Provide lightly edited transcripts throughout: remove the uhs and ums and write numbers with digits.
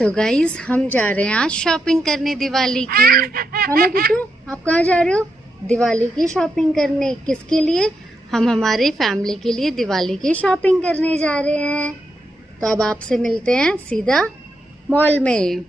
तो गाइज हम जा रहे हैं आज शॉपिंग करने दिवाली की। है ना किट्टू, आप कहाँ जा रहे हो? दिवाली की शॉपिंग करने। किसके लिए? हम हमारी फैमिली के लिए दिवाली की शॉपिंग करने जा रहे हैं। तो अब आपसे मिलते हैं सीधा मॉल में।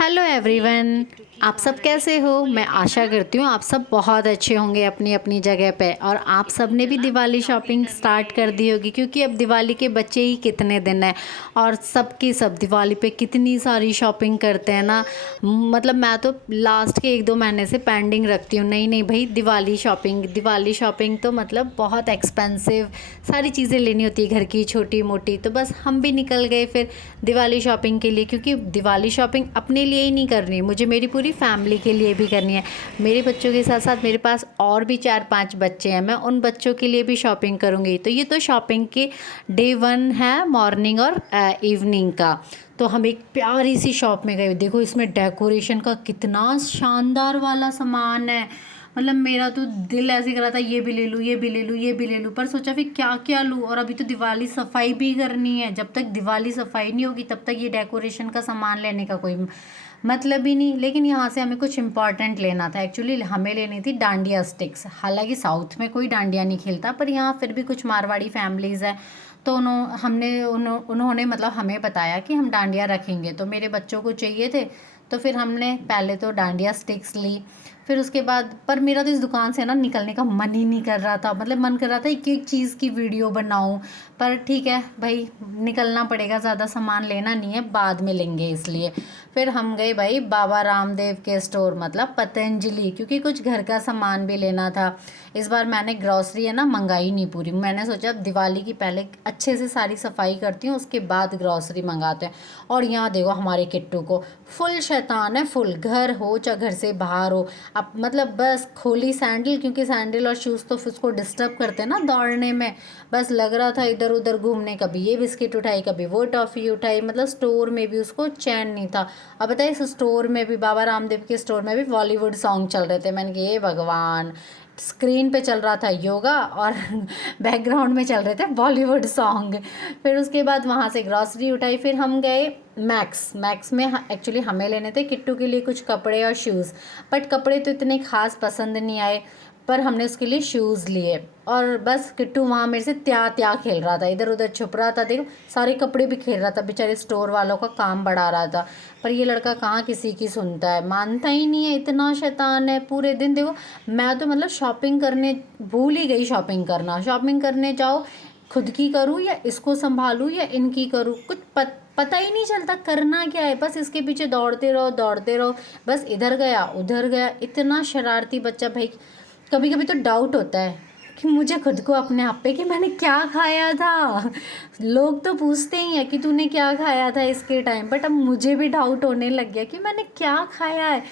हेलो एवरीवन, आप सब कैसे हो? मैं आशा करती हूँ आप सब बहुत अच्छे होंगे अपनी अपनी जगह पे। और आप सब ने भी दिवाली शॉपिंग स्टार्ट कर दी होगी, क्योंकि अब दिवाली के बच्चे ही कितने दिन हैं और सबकी सब दिवाली पे कितनी सारी शॉपिंग करते हैं ना। मतलब मैं तो लास्ट के 1-2 महीने से पेंडिंग रखती हूँ। नहीं नहीं भाई, दिवाली शॉपिंग तो मतलब बहुत एक्सपेंसिव सारी चीज़ें लेनी होती है घर की छोटी मोटी। तो बस हम भी निकल गए फिर दिवाली शॉपिंग के लिए, क्योंकि दिवाली शॉपिंग अपने लिए ही नहीं करनी, मुझे मेरी पूरी फैमिली के लिए भी करनी है। मेरे बच्चों के साथ साथ मेरे पास और भी 4-5 बच्चे हैं, मैं उन बच्चों के लिए भी शॉपिंग करूँगी। तो ये तो शॉपिंग के डे 1 है, मॉर्निंग और इवनिंग का। तो हम एक प्यारी सी शॉप में गए। देखो इसमें डेकोरेशन का कितना शानदार वाला सामान है। मतलब मेरा तो दिल ऐसे कर रहा था ये भी ले लूँ, ये भी ले लूँ, ये भी ले लूँ, पर सोचा फिर क्या क्या लूँ। और अभी तो दिवाली सफाई भी करनी है, जब तक दिवाली सफाई नहीं होगी तब तक ये डेकोरेशन का सामान लेने का कोई मतलब ही नहीं। लेकिन यहाँ से हमें कुछ इंपॉर्टेंट लेना था। एक्चुअली हमें लेनी थी डांडिया स्टिक्स। हालांकि साउथ में कोई डांडिया नहीं खेलता, पर यहाँ फिर भी कुछ मारवाड़ी फैमिलीज़ हैं, तो उन्होंने मतलब हमें बताया कि हम डांडिया रखेंगे, तो मेरे बच्चों को चाहिए थे। तो फिर हमने पहले तो डांडिया स्टिक्स ली, फिर उसके बाद पर मेरा तो इस दुकान से ना निकलने का मन ही नहीं कर रहा था। मतलब मन कर रहा था एक एक चीज़ की वीडियो बनाऊं, पर ठीक है भाई निकलना पड़ेगा, ज़्यादा सामान लेना नहीं है, बाद में लेंगे इसलिए। फिर हम गए भाई बाबा रामदेव के स्टोर, मतलब पतंजलि, क्योंकि कुछ घर का सामान भी लेना था। इस बार मैंने ग्रॉसरी है ना मंगाई नहीं पूरी। मैंने सोचा अब दिवाली की पहले अच्छे से सारी सफाई करती हूँ, उसके बाद ग्रॉसरी मंगाते हैं। और यहाँ देखो हमारे किट्टू को, फुल शैतान है, फुल। घर हो चाहे घर से बाहर हो, अब मतलब बस खोली सैंडल, क्योंकि सैंडल और शूज़ तो फिर उसको डिस्टर्ब करते हैं ना दौड़ने में। बस लग रहा था इधर उधर घूमने, कभी ये बिस्किट उठाई कभी वो टॉफ़ी उठाई। मतलब स्टोर में भी उसको चैन नहीं था। अब बताइए इस स्टोर में भी, बाबा रामदेव के स्टोर में भी बॉलीवुड सॉन्ग चल रहे थे। मैंने कहा ये भगवान, स्क्रीन पे चल रहा था योगा और बैकग्राउंड में चल रहे थे बॉलीवुड सॉन्ग। फिर उसके बाद वहाँ से ग्रॉसरी उठाई, फिर हम गए मैक्स में। एक्चुअली हमें लेने थे किट्टू के लिए कुछ कपड़े और शूज़, बट कपड़े तो इतने खास पसंद नहीं आए, पर हमने उसके लिए शूज़ लिए। और बस किट्टू वहाँ मेरे से त्या त्या खेल रहा था, इधर उधर छुप रहा था। देखो सारे कपड़े भी खेल रहा था, बेचारे स्टोर वालों का काम बढ़ा रहा था। पर ये लड़का कहाँ किसी की सुनता है, मानता ही नहीं है, इतना शैतान है पूरे दिन। देखो मैं तो मतलब शॉपिंग करने भूल ही गई, शॉपिंग करने जाओ, खुद की करूँ या इसको संभालूँ या इनकी करूँ, कुछ पता ही नहीं चलता करना क्या है। बस इसके पीछे दौड़ते रहो, बस इधर गया उधर गया। इतना शरारती बच्चा भाई, कभी कभी तो डाउट होता है कि मुझे खुद को अपने आप पे कि मैंने क्या खाया था। लोग तो पूछते ही हैं कि तूने क्या खाया था इसके टाइम, बट अब मुझे भी डाउट होने लग गया कि मैंने क्या खाया है।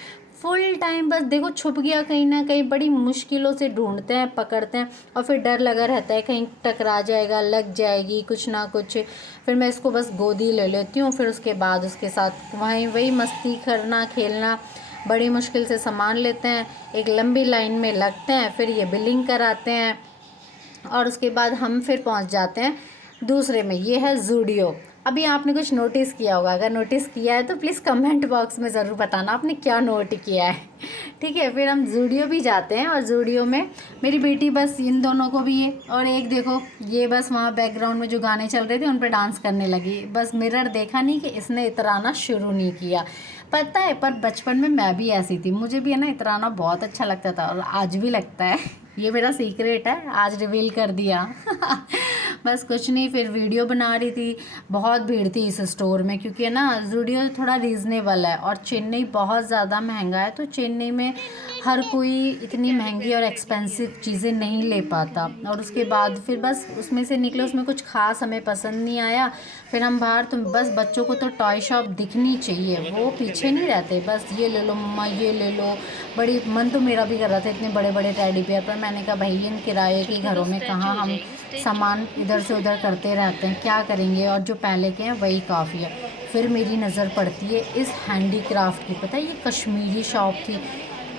फुल टाइम बस देखो छुप गया कहीं ना कहीं, बड़ी मुश्किलों से ढूंढते हैं पकड़ते हैं, और फिर डर लगा रहता है कहीं टकरा जाएगा, लग जाएगी कुछ ना कुछ। फिर मैं इसको बस गोदी ले लेती हूँ, फिर उसके बाद उसके साथ वही मस्ती करना खेलना। बड़ी मुश्किल से सामान लेते हैं, एक लंबी लाइन में लगते हैं, फिर ये बिलिंग कराते हैं, और उसके बाद हम फिर पहुंच जाते हैं दूसरे में। ये है ज़ूडियो। अभी आपने कुछ नोटिस किया होगा, अगर नोटिस किया है तो प्लीज़ कमेंट बॉक्स में ज़रूर बताना आपने क्या नोट किया है। ठीक है, फिर हम ज़ूडियो भी जाते हैं, और ज़ूडियो में मेरी बेटी बस इन दोनों को भी है, और एक देखो ये बस वहाँ बैकग्राउंड में जो गाने चल रहे थे उन पर डांस करने लगी। बस मिरर देखा नहीं कि इसने इतराना शुरू नहीं किया। पता है, पर बचपन में मैं भी ऐसी थी, मुझे भी है ना इतराना बहुत अच्छा लगता था, और आज भी लगता है। ये मेरा सीक्रेट है, आज रिवील कर दिया। बस कुछ नहीं, फिर वीडियो बना रही थी। बहुत भीड़ थी इस स्टोर में, क्योंकि है ना ज़ूडियो थोड़ा रीज़नेबल है, और चेन्नई बहुत ज़्यादा महंगा है, तो चेन्नई में हर कोई इतनी महंगी और एक्सपेंसिव चीज़ें नहीं ले पाता। और उसके बाद फिर बस उसमें से निकले, उसमें कुछ खास हमें पसंद नहीं आया। फिर हम बाहर, तो बस बच्चों को तो टॉय शॉप दिखनी चाहिए, वो पीछे नहीं रहते, बस ये ले लो मम्मा ये ले लो। बड़ी मन तो मेरा भी कर रहा था इतने बड़े बड़े टेडी बियर, पर मैंने कहा भाई इन किराए के घरों में कहाँ हम सामान इधर से उधर करते रहते हैं, क्या करेंगे, और जो पहले के हैं वही काफ़ी है। फिर मेरी नज़र पड़ती है इस हैंडी क्राफ्ट की। पता है ये कश्मीरी शॉप थी,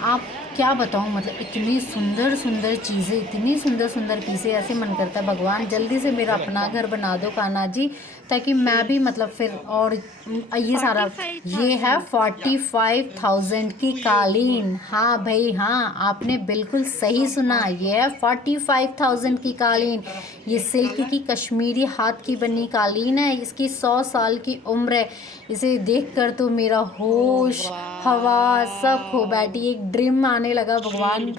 आप क्या बताऊँ, मतलब इतनी सुंदर सुंदर चीज़ें, इतनी सुंदर सुंदर पीसें, ऐसे मन करता है भगवान जल्दी से मेरा अपना घर बना दो कान्हा जी, ताकि मैं भी मतलब फिर और ये सारा। ये है 45,000 की कालीन। हाँ भाई हाँ, आपने बिल्कुल सही सुना, ये है 45,000 की कालीन। ये सिल्क की कश्मीरी हाथ की बनी कालीन है, इसकी 100 साल की उम्र है। इसे देखकर तो मेरा होश हवा सब खो बैठी, एक ड्रीम आने लगा भगवान,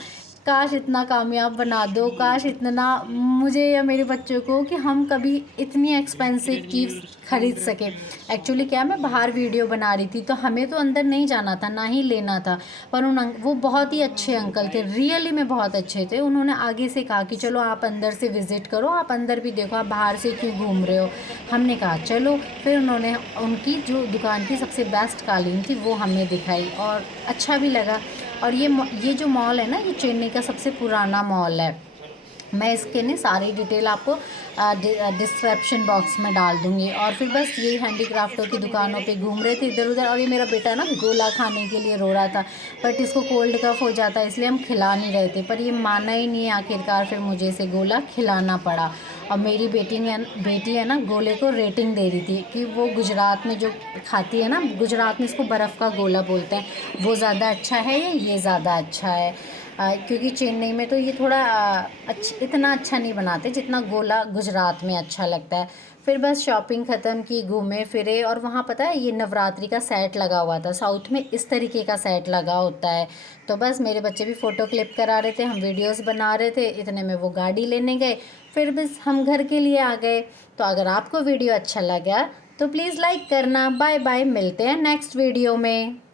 काश इतना कामयाब बना दो, काश इतना मुझे या मेरे बच्चों को कि हम कभी इतनी एक्सपेंसिव चीज़ खरीद सके। एक्चुअली क्या, मैं बाहर वीडियो बना रही थी तो हमें तो अंदर नहीं जाना था, ना ही लेना था, पर वो बहुत ही अच्छे अंकल थे, रियली में बहुत अच्छे थे। उन्होंने आगे से कहा कि चलो आप अंदर से विज़िट करो, आप अंदर भी देखो, आप बाहर से क्यों घूम रहे हो। हमने कहा चलो, फिर उन्होंने उनकी जो दुकान की सबसे बेस्ट कालीन थी वो हमें दिखाई और अच्छा भी लगा। और ये जो मॉल है ना, ये चेन्नई का सबसे पुराना मॉल है। मैं इसके ने सारी डिटेल आपको डिस्क्रिप्शन बॉक्स में डाल दूँगी। और फिर बस यही हैंडीक्राफ्टों की दुकानों पे घूम रहे थे इधर उधर। और ये मेरा बेटा ना गोला खाने के लिए रो रहा था, बट इसको कोल्ड कफ हो जाता है इसलिए हम खिला नहीं रहे थे, पर ये माना ही नहीं, आखिरकार फिर मुझे इसे गोला खिलाना पड़ा। और मेरी बेटी है ना, गोले को रेटिंग दे रही थी कि वो गुजरात में जो खाती है ना, गुजरात में इसको बर्फ़ का गोला बोलते हैं, वो ज़्यादा अच्छा है या ये ज़्यादा अच्छा है। क्योंकि चेन्नई में तो ये थोड़ा इतना अच्छा नहीं बनाते जितना गोला गुजरात में अच्छा लगता है। फिर बस शॉपिंग ख़त्म की, घूमे फिरे, और वहाँ पता है ये नवरात्रि का सेट लगा हुआ था, साउथ में इस तरीके का सेट लगा होता है। तो बस मेरे बच्चे भी फ़ोटो क्लिक करा रहे थे, हम वीडियोस बना रहे थे, इतने में वो गाड़ी लेने गए, फिर बस हम घर के लिए आ गए। तो अगर आपको वीडियो अच्छा लगा तो प्लीज़ लाइक करना। बाय बाय, मिलते हैं नेक्स्ट वीडियो में।